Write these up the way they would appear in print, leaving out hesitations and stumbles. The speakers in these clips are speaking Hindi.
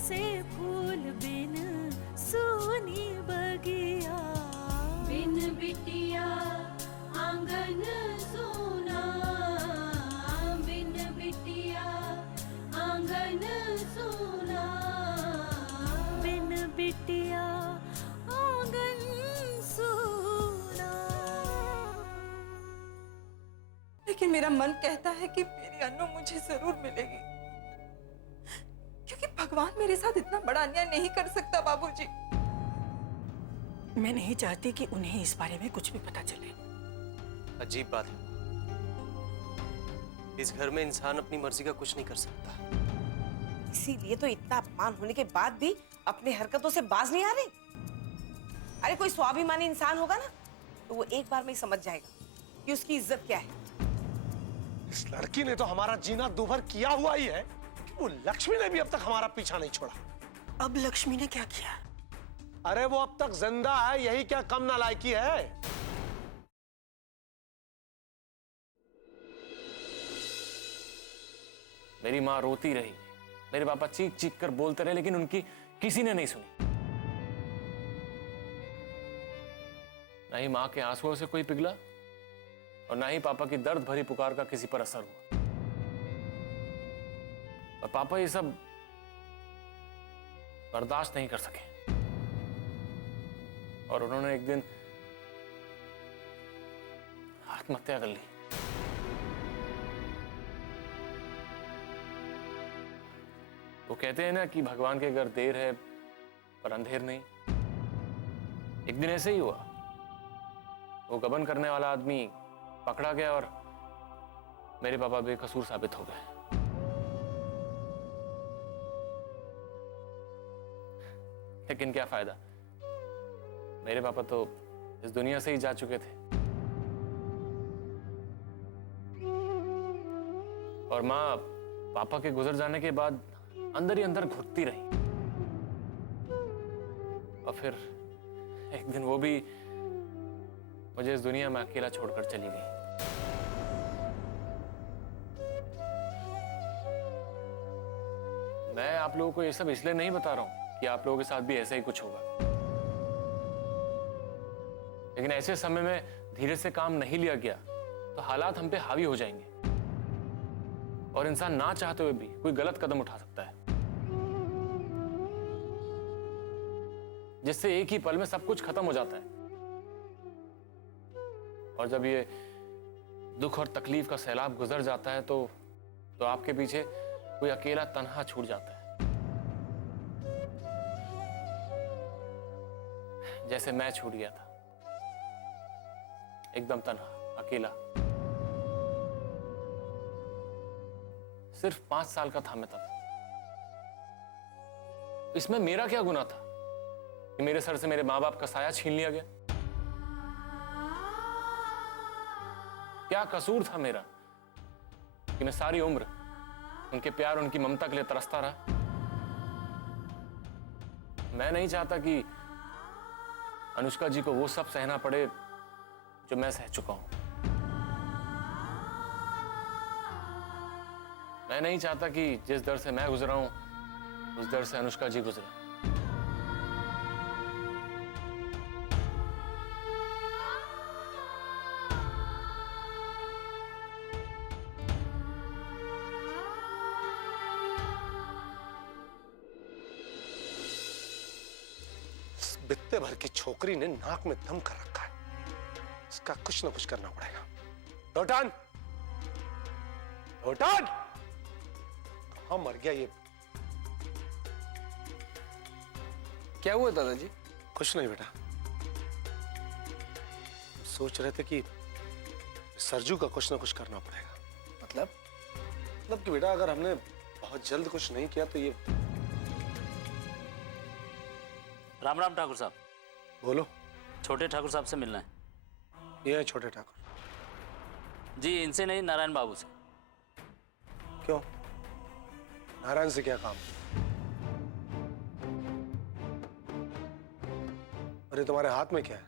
से फूल बिन सूनी बगिया, बिन बिटिया आंगन सूना, बिन बिटिया आंगन सूना, बिन बिटिया आंगन सूना। लेकिन मेरा मन कहता है कि मेरी अनु मुझे जरूर मिलेगी, क्योंकि भगवान मेरे साथ इतना बड़ा अन्याय नहीं कर सकता बाबूजी। मैं नहीं चाहती कि उन्हें इस बारे में कुछ भी पता चले। अजीब बात है, इस घर में इंसान अपनी मर्जी का कुछ नहीं कर सकता। इसीलिए तो इतना अपमान होने के बाद भी अपनी हरकतों से बाज नहीं आ रही। अरे कोई स्वाभिमानी इंसान होगा ना, तो वो एक बार में ही समझ जाएगा कि उसकी इज्जत क्या है। इस लड़की ने तो हमारा जीना दूभर किया हुआ ही है कि वो लक्ष्मी ने भी अब तक हमारा पीछा नहीं छोड़ा। अब लक्ष्मी ने क्या किया? अरे वो अब तक जिंदा है, यही क्या कम नालायकी है। मेरी माँ रोती रही, मेरे पापा चीख चीख कर बोलते रहे, लेकिन उनकी किसी ने नहीं सुनी। ना ही माँ के आंसुओं से कोई पिघला और ना ही पापा की दर्द भरी पुकार का किसी पर असर हुआ। और पापा ये सब बर्दाश्त नहीं कर सके और उन्होंने एक दिन आत्महत्या कर ली। वो कहते हैं ना कि भगवान के घर देर है पर अंधेर नहीं। एक दिन ऐसे ही हुआ, वो गबन करने वाला आदमी पकड़ा गया और मेरे पापा बेकसूर साबित हो गए। लेकिन क्या फायदा, मेरे पापा तो इस दुनिया से ही जा चुके थे और माँ पापा के गुजर जाने के बाद अंदर ही अंदर घुटती रही। और फिर एक दिन वो भी मुझे इस दुनिया में अकेला छोड़कर चली गई। मैं आप लोगों को ये सब इसलिए नहीं बता रहा हूं कि आप लोगों के साथ भी ऐसा ही कुछ होगा, लेकिन ऐसे समय में धीरे से काम नहीं लिया गया तो हालात हम पे हावी हो जाएंगे और इंसान ना चाहते हुए भी कोई गलत कदम उठा सकता है, जिससे एक ही पल में सब कुछ खत्म हो जाता है। और जब ये दुख और तकलीफ का सैलाब गुजर जाता है तो आपके पीछे कोई अकेला तन्हा छूट जाता है। जैसे मैं छूट गया था, एकदम तन्हा, अकेला। सिर्फ 5 साल का था मैं तब। इसमें मेरा क्या गुनाह था कि मेरे सर से मेरे माँ बाप का साया छीन लिया गया? क्या कसूर था मेरा कि मैं सारी उम्र उनके प्यार, उनकी ममता के लिए तरसता रहा? मैं नहीं चाहता कि अनुष्का जी को वो सब सहना पड़े जो मैं सह चुका हूं। मैं नहीं चाहता कि जिस दर से मैं गुजरा हूं उस दर से अनुष्का जी गुजरे। बित्ते भर की छोकरी ने नाक में दम कर रखा है, इसका कुछ ना कुछ करना पड़ेगा। लोटन, लोटन, कहां मर गया ये? क्या हुआ दादाजी? कुछ नहीं बेटा, सोच रहे थे कि सरजू का कुछ ना कुछ करना पड़ेगा। मतलब कि बेटा अगर हमने बहुत जल्द कुछ नहीं किया तो ये। राम राम ठाकुर साहब। बोलो। छोटे ठाकुर साहब से मिलना है। ये है छोटे ठाकुर जी, इनसे नहीं, नारायण बाबू से। क्यों? नारायण से क्या काम? अरे तुम्हारे हाथ में क्या है?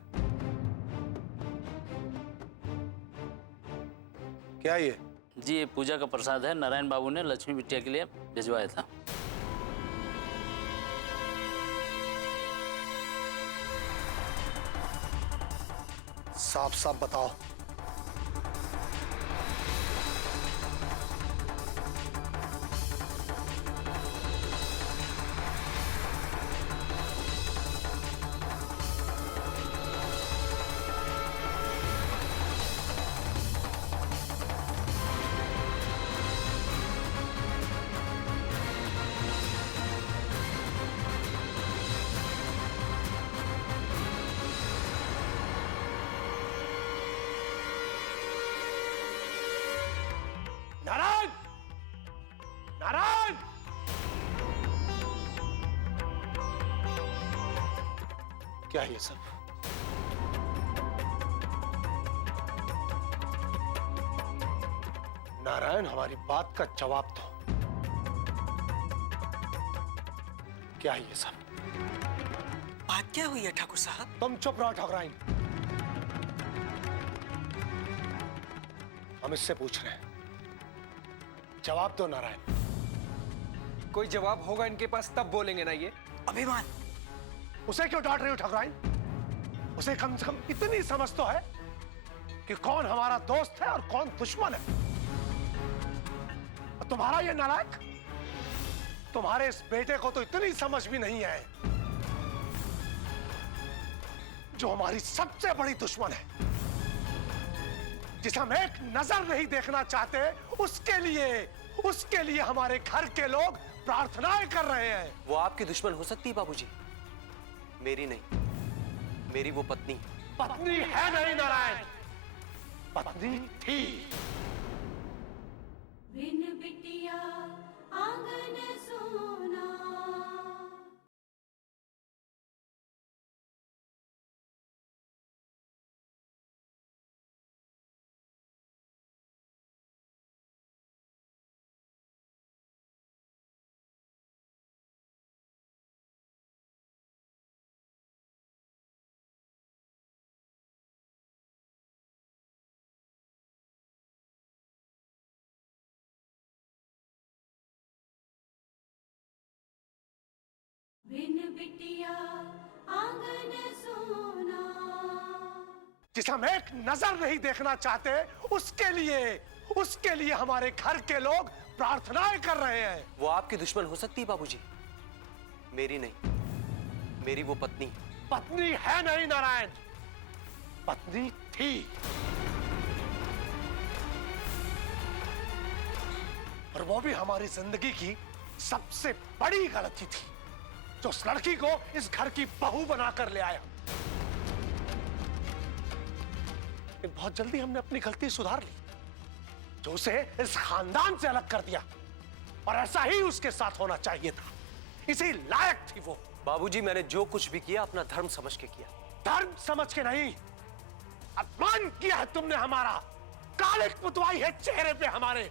क्या ये? जी, ये पूजा का प्रसाद है, नारायण बाबू ने लक्ष्मी बिटिया के लिए भिजवाया था। साफ साफ बताओ। नारायण! नारायण! क्या है ये सब? नारायण, हमारी बात का जवाब दो। क्या है ये सब? बात क्या हुई है ठाकुर साहब? तुम चुप रहो ठाकुराइन। हम इससे पूछ रहे हैं, जवाब दो नारायण। कोई जवाब होगा इनके पास तब बोलेंगे ना ये। अभिमान। उसे क्यों डांट रही हो ठाकुराइन? उसे कम से कम इतनी समझ तो है कि कौन हमारा दोस्त है और कौन दुश्मन है। और तुम्हारा ये नालायक, तुम्हारे इस बेटे को तो इतनी समझ भी नहीं है जो हमारी सबसे बड़ी दुश्मन है, जिसे हम एक नजर नहीं देखना चाहते, उसके लिए हमारे घर के लोग प्रार्थनाएं कर रहे हैं। वो आपकी दुश्मन हो सकती है बाबूजी, मेरी नहीं। मेरी वो पत्नी है। पत्नी है नहीं नारायण, पत्नी थी। बिन बिटिया आंगन सोना। बिन बिटिया आंगन सोना। जिसे हम एक नजर नहीं देखना चाहते, उसके लिए हमारे घर के लोग प्रार्थनाएं कर रहे हैं। वो आपकी दुश्मन हो सकती है बाबूजी, मेरी नहीं। मेरी वो पत्नी है। पत्नी है नहीं नारायण, पत्नी थी। और वो भी हमारी जिंदगी की सबसे बड़ी गलती थी, जो उस लड़की को इस घर की बहू बनाकर ले आया। लेकिन बहुत जल्दी हमने अपनी गलती सुधार ली, जो उसे इस खानदान से अलग कर दिया। और ऐसा ही उसके साथ होना चाहिए था, इसी लायक थी वो। बाबूजी, मैंने जो कुछ भी किया अपना धर्म समझ के किया। धर्म समझ के नहीं, अपमान किया है तुमने हमारा। कालिक पुतवाई है चेहरे पे हमारे।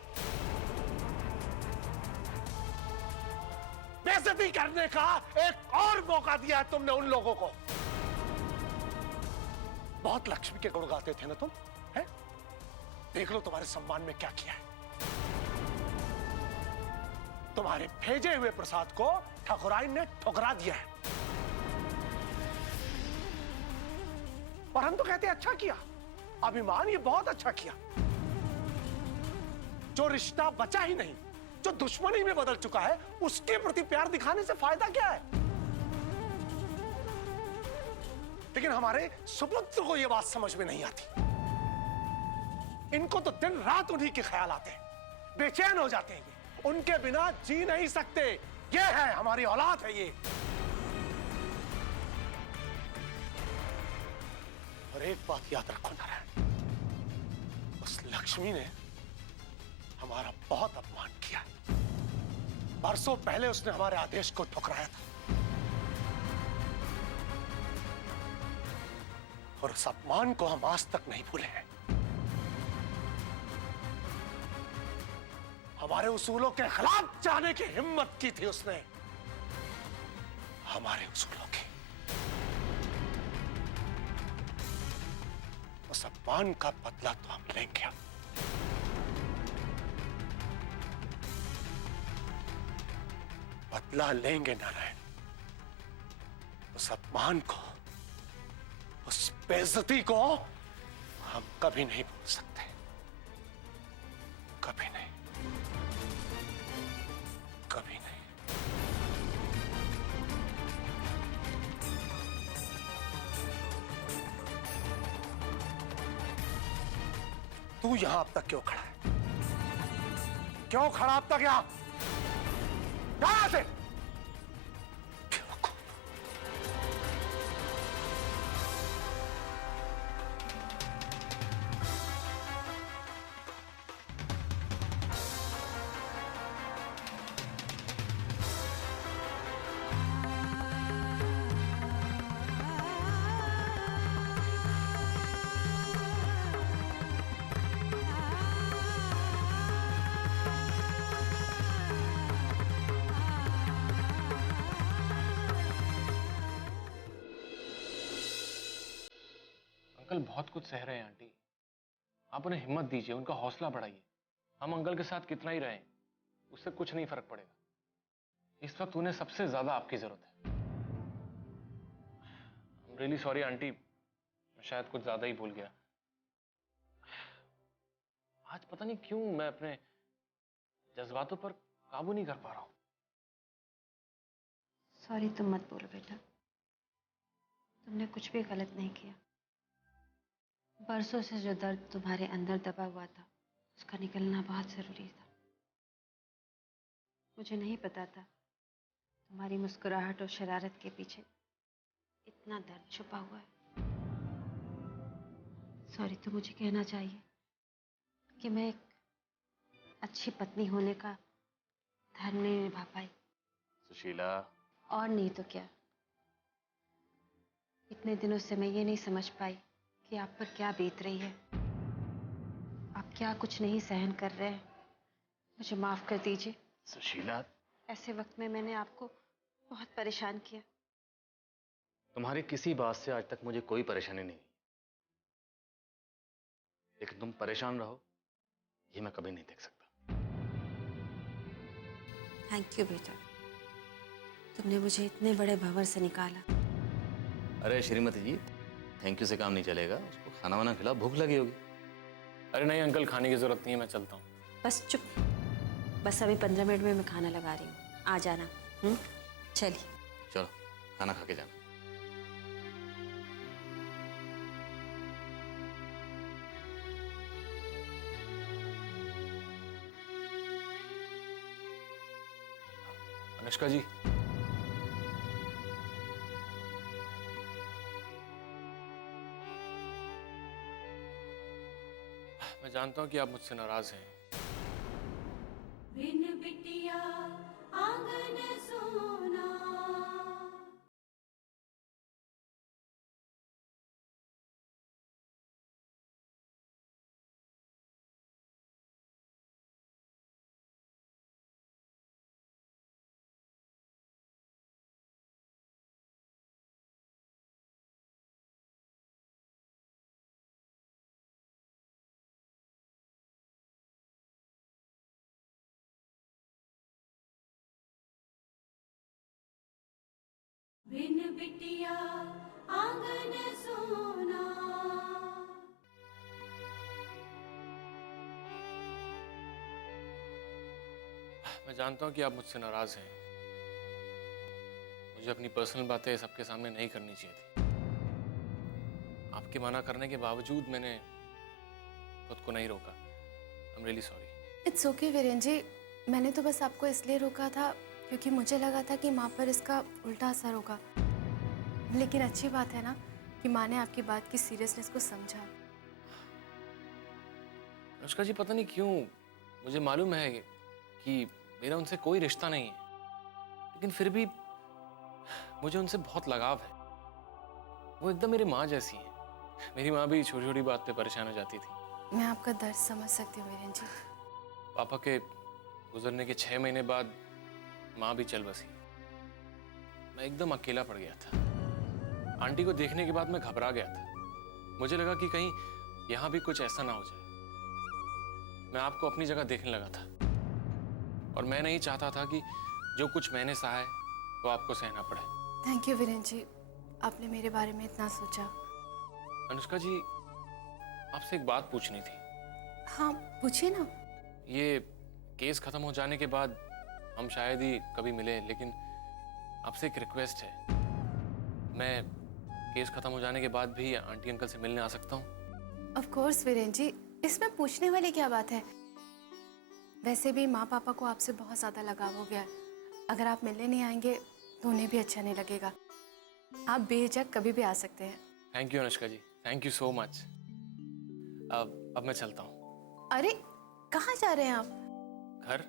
बेइज्जती करने का एक और मौका दिया है तुमने उन लोगों को। बहुत लक्ष्मी के गुण गाते थे ना तुम, हैं? देख लो तुम्हारे सम्मान में क्या किया है। तुम्हारे भेजे हुए प्रसाद को ठाकुराइन ने ठुकरा दिया है। और हम तो कहते हैं अच्छा किया। अभिमान, ये बहुत अच्छा किया। जो रिश्ता बचा ही नहीं, जो दुश्मनी में बदल चुका है, उसके प्रति प्यार दिखाने से फायदा क्या है? लेकिन हमारे सुपुत्र को यह बात समझ में नहीं आती। इनको तो दिन रात उन्हीं के ख्याल आते हैं, बेचैन हो जाते हैं। ये उनके बिना जी नहीं सकते। ये है हमारी औलाद है ये। और एक बात याद रखो नारायण, उस लक्ष्मी ने हमारा बहुत अपमान किया। बरसों पहले उसने हमारे आदेश को ठुकराया था, और उस अपमान को हम आज तक नहीं भूले हैं। हमारे उसूलों के खिलाफ जाने की हिम्मत की थी उसने, हमारे उसूलों की। उस अपमान का बदला तो हम लेंगे अब। बदला लेंगे नारायण, उस अपमान को, उस बेइज्जती को हम कभी नहीं भूल सकते, कभी नहीं, कभी नहीं। तू यहां अब तक क्यों खड़ा है? क्यों खड़ा अब तक यहां? यहां से अंकल बहुत कुछ सह रहे हैं आंटी, आप उन्हें हिम्मत दीजिए, उनका हौसला बढ़ाइए। हम अंकल के साथ कितना ही रहें, उससे कुछ नहीं फर्क पड़ेगा। इस वक्त उन्हें सबसे ज्यादा आपकी जरूरत है। I'm really sorry आंटी, मैं शायद कुछ ज्यादा ही भूल गया। आज पता नहीं क्यों मैं अपने जज्बातों पर काबू नहीं कर पा रहा हूं। सॉरी तुम मत बोलो बेटा, तुमने कुछ भी गलत नहीं किया। बरसों से जो दर्द तुम्हारे अंदर दबा हुआ था, उसका निकलना बहुत जरूरी था। मुझे नहीं पता था तुम्हारी मुस्कुराहट और शरारत के पीछे इतना दर्द छुपा हुआ है। सॉरी तो मुझे कहना चाहिए कि मैं एक अच्छी पत्नी होने का धर्म नहीं निभा पाई। सुशीला, और नहीं तो क्या, इतने दिनों से मैं ये नहीं समझ पाई कि आप पर क्या बीत रही है, आप क्या कुछ नहीं सहन कर रहे हैं। मुझे माफ कर दीजिए। सुशीला, ऐसे वक्त में मैंने आपको बहुत परेशान किया। तुम्हारी किसी बात से आज तक मुझे कोई परेशानी नहीं, लेकिन तुम परेशान रहो ये मैं कभी नहीं देख सकता। थैंक यू बेटा, तुमने मुझे इतने बड़े भंवर से निकाला। अरे श्रीमती जी, थैंक यू से काम नहीं चलेगा, उसको खाना वाना खिलाओ, भूख लगी होगी। अरे नहीं अंकल, खाने की जरूरत नहीं है, मैं चलता हूँ। बस चुप, बस अभी 15 मिनट में मैं खाना लगा रही हूँ, आ जाना। चलिए चलो खाना खा के जाना। अनुष्का जी, मैं जानता हूं कि आप मुझसे नाराज हैं। बिन बिटिया आंगन सोना। बिन बिटिया आंगन सोना। मैं जानता हूं कि आप मुझसे नाराज हैं। मुझे अपनी पर्सनल बातें सबके सामने नहीं करनी चाहिए थी। आपके मना करने के बावजूद मैंने खुद को नहीं रोका। I am really sorry. It's okay Viren ji, मैंने तो बस आपको इसलिए रोका था क्योंकि मुझे लगा था कि माँ पर इसका उल्टा असर होगा। लेकिन अच्छी बात है ना कि माँ ने आपकी बात की सीरियसनेस को समझा। अनुष्का जी, पता नहीं क्यों मुझे मालूम है कि मेरा उनसे कोई रिश्ता नहीं है, लेकिन फिर भी मुझे उनसे बहुत लगाव है। वो एकदम मेरी माँ जैसी है। मेरी माँ भी छोटी छोटी बात पे परेशान हो जाती थी। मैं आपका दर्द समझ सकती हूँ वीरेन जी। पापा के गुजरने के 6 महीने बाद माँ भी चल बसी। मैं एकदम अकेला पड़ गया था। आंटी को देखने के बाद मैं घबरा गया था। मुझे लगा कि कहीं यहाँ भी कुछ ऐसा ना हो जाए। मैं आपको अपनी जगह देखने लगा था और मैं नहीं चाहता था कि जो कुछ मैंने सहा है वो आपको सहना पड़े। थैंक यू वीरेन जी, आपने मेरे बारे में इतना सोचा। अनुष्का जी, आपसे एक बात पूछनी थी। हाँ पूछिए ना। ये केस खत्म हो जाने के बाद हम शायद ही कभी मिले, लेकिन आपसे एक रिक्वेस्ट है। मैं केस खत्म हो जाने के बाद भी आंटी अंकल से मिलने आ सकता हूँ? ऑफ कोर्स वीरेन जी, इसमें पूछने वाली क्या बात है। वैसे भी माँ पापा को आपसे बहुत ज़्यादा लगाव हो गया है। अगर आप मिलने नहीं आएंगे तो उन्हें भी अच्छा नहीं लगेगा। आप बेझिझक कभी भी आ सकते हैं। Thank you Anushka ji, thank you so much. अब मैं चलता हूँ। अरे कहाँ जा रहे हैं आप? घर।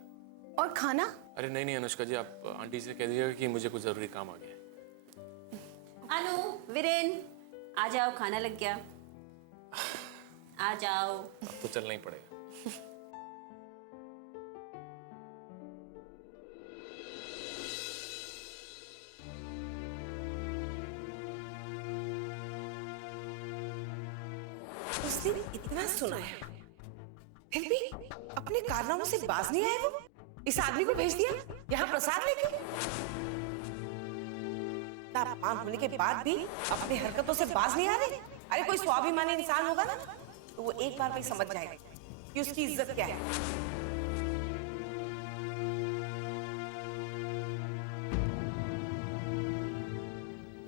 और खाना? अरे नहीं नहीं अनुष्का जी, आप आंटी से कह दीजिएगा कि मुझे कुछ जरूरी काम आ गया है। अनु, वीरेन, आ जाओ, खाना लग गया। आ जाओ। अब तो चलना ही पड़ेगा। उस दिन इतना सुना है, फिर भी अपने कारनामों से बाज नहीं आए वो। इस आदमी को भेज दिया यहाँ प्रसाद लेके। इतना अपमान होने के बाद भी अपनी हरकतों से बाज नहीं आ रहे। अरे कोई स्वाभिमानी इंसान होगा ना तो वो एक बार में समझ जाएगा कि उसकी इज्जत क्या है।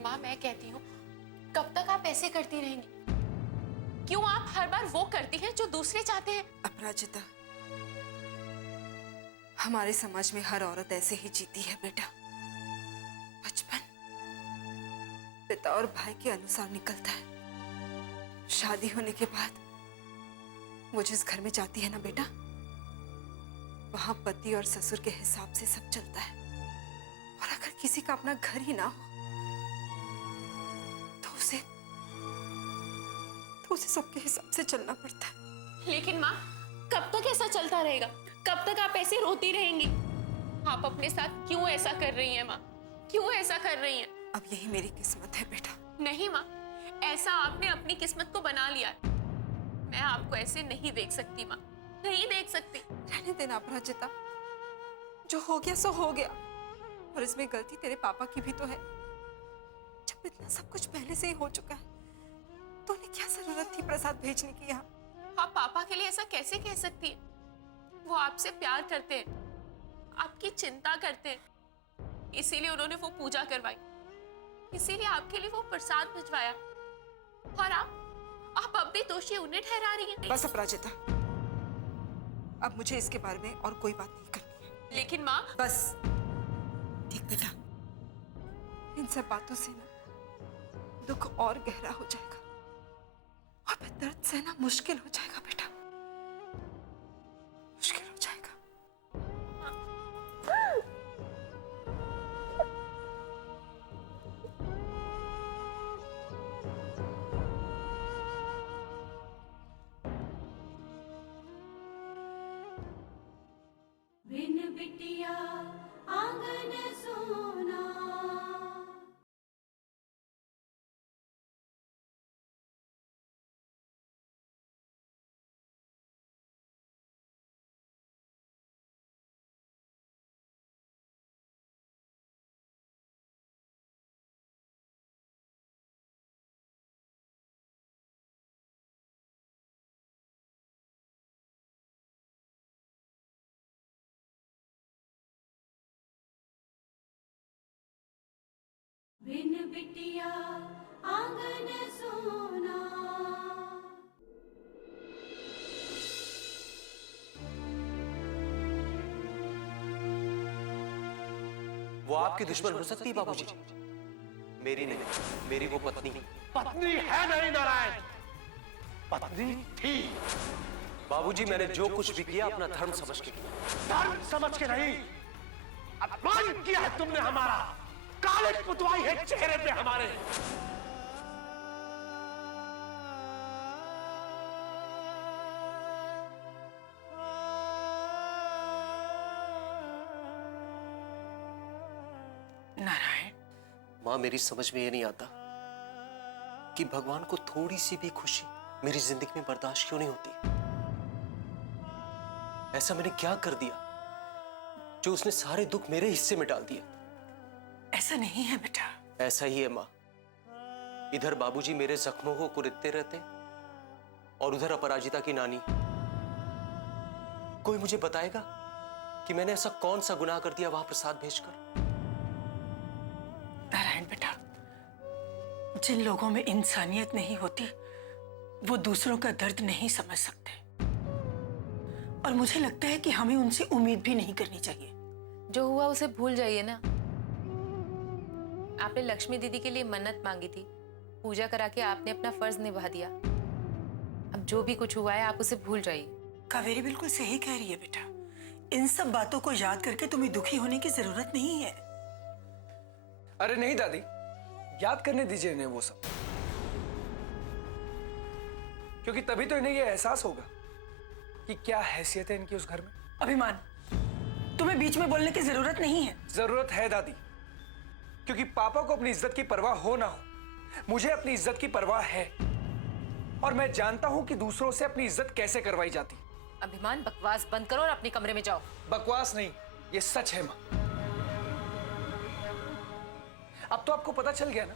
माँ मैं कहती हूँ, कब तक आप ऐसे करती रहेंगी? क्यों आप हर बार वो करती हैं जो दूसरे चाहते हैं? अपराजिता, हमारे समाज में हर औरत ऐसे ही जीती है बेटा। बचपन पिता और भाई के अनुसार निकलता है। शादी होने के बाद वो जिस घर में जाती है ना बेटा, वहां पति और ससुर के हिसाब से सब चलता है। और अगर किसी का अपना घर ही ना हो तो उसे सबके हिसाब से चलना पड़ता है। लेकिन माँ, कब तक ऐसा चलता रहेगा? कब तक आप ऐसे रोती रहेंगी? आप अपने साथ क्यों ऐसा कर रही हैं माँ? क्यों ऐसा कर रही हैं? अब यही मेरी किस्मत है बेटा। नहीं माँ, ऐसा आपने अपनी किस्मत को बना लिया है। मैं आपको ऐसे नहीं देख सकती माँ, नहीं देख सकती। रहने देना अपराजिता, जो हो गया सो हो गया। और इसमें गलती तेरे पापा की भी तो है। जब इतना सब कुछ पहले से ही हो चुका है तो उन्हें क्या जरूरत थी प्रसाद भेजने की यहाँ? आप पापा के लिए ऐसा कैसे कह सकती है? वो आपसे प्यार करते हैं, आपकी चिंता करते हैं, इसीलिए उन्होंने वो पूजा करवाई, इसीलिए आपके लिए वो प्रसाद भिजवाया। और आप अब भी दोषी उन्हें ठहरा रही हैं। बस अपराजिता, अब मुझे इसके बारे में और कोई बात नहीं करनी है। लेकिन माँ, बस ठीक बेटा, इन सब बातों से ना दुख और गहरा हो जाएगा और फिर दर्द सहना मुश्किल हो जाएगा बेटा, मुश्किल हो जाएगा। बिन बिटिया आंगन सोना। बिन बिटिया आंगन सोना। वो आपकी दुश्मन हो सकती है बाबूजी, मेरी नहीं, मेरी वो पत्नी। पत्नी है नहीं नारायण, पत्नी थी। बाबूजी मैंने जो कुछ भी किया अपना धर्म समझ के किया। धर्म समझ के नहीं, अपमान किया है तुमने हमारा। काले पुतवाई है चेहरे पे हमारे। नारायण, मां मेरी समझ में ये नहीं आता कि भगवान को थोड़ी सी भी खुशी मेरी जिंदगी में बर्दाश्त क्यों नहीं होती। ऐसा मैंने क्या कर दिया जो उसने सारे दुख मेरे हिस्से में डाल दिए? ऐसा नहीं है बेटा। ऐसा ही है माँ। इधर बाबूजी मेरे जख्मों को कुरेदते रहते और उधर अपराजिता की नानी। कोई मुझे बताएगा कि मैंने ऐसा कौन सा गुनाह कर दिया वहां प्रसाद भेजकर? नारायण बेटा, जिन लोगों में इंसानियत नहीं होती वो दूसरों का दर्द नहीं समझ सकते, और मुझे लगता है कि हमें उनसे उम्मीद भी नहीं करनी चाहिए। जो हुआ उसे भूल जाइए ना। आपने लक्ष्मी दीदी के लिए मन्नत मांगी थी, पूजा करा के आपने अपना फर्ज निभा दिया। अब जो भी कुछ हुआ है आप उसे भूल जाइए। कावेरी बिल्कुल सही कह रही है बेटा, इन सब बातों को याद करके तुम्हें दुखी होने की जरूरत नहीं है। अरे नहीं दादी, याद करने दीजिए इन्हें वो सब, क्योंकि तभी तो इन्हें ये एहसास होगा कि क्या हैसियत है इनकी उस घर में। अभिमान, तुम्हें बीच में बोलने की जरूरत नहीं है। जरूरत है दादी, क्योंकि पापा को अपनी इज्जत की परवाह हो ना हो, मुझे अपनी इज्जत की परवाह है, और मैं जानता हूं कि दूसरों से अपनी इज्जत कैसे करवाई जाती। अभिमान, बकवास बंद करो और अपने कमरे में जाओ। बकवास नहीं, ये सच है मां। अब तो आपको पता चल गया ना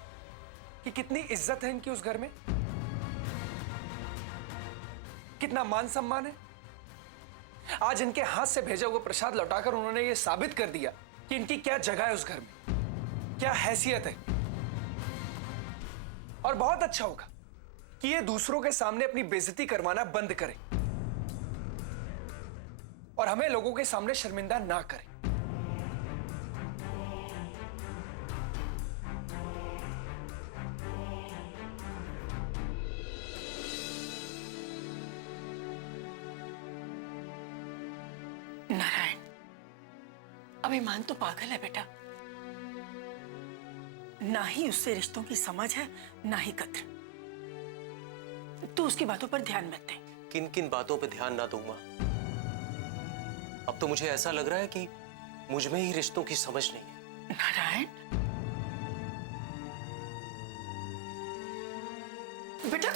कि कितनी इज्जत है इनकी उस घर में, कितना मान सम्मान है। आज इनके हाथ से भेजा हुआ प्रसाद लौटाकर उन्होंने ये साबित कर दिया कि इनकी क्या जगह है उस घर में, क्या हैसियत है। और बहुत अच्छा होगा कि ये दूसरों के सामने अपनी बेइज्जती करवाना बंद करें और हमें लोगों के सामने शर्मिंदा ना करें। नारायण, अभिमान तो पागल है बेटा, ना ही उससे रिश्तों की समझ है ना ही कद्र। तू उसकी बातों पर ध्यान मत दे। किन किन बातों पे ध्यान ना दूंगा? अब तो मुझे ऐसा लग रहा है कि मुझ में ही रिश्तों की समझ नहीं है। नारायण बेटा,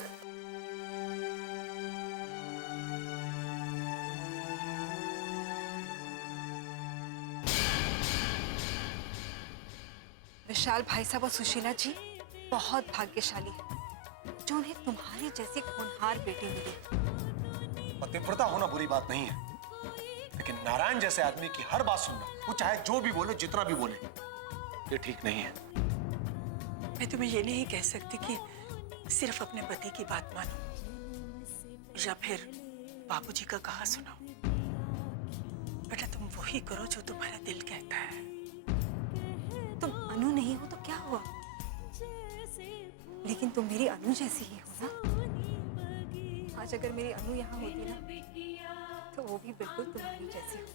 विशाल भाई साहब और सुशीला जी बहुत भाग्यशाली है जो उन्हें तुम्हारी जैसी होनहार बेटी मिली। पतिव्रता होना बुरी बात नहीं है, लेकिन नारायण जैसे आदमी की हर बात सुनना, वो चाहे जो भी बोले, जितना भी बोले, ये ठीक नहीं है। मैं तुम्हें ये नहीं कह सकती कि सिर्फ अपने पति की बात मानो या फिर बाबूजी का कहा सुनो। बेटा तुम वही करो जो तुम्हारा दिल कहता है। तुम अनु नहीं हो तो क्या हुआ, लेकिन तुम मेरी अनु जैसी ही हो ना। आज अगर मेरी अनु यहाँ होती ना तो वो भी बिल्कुल तुम्हारी जैसी हो।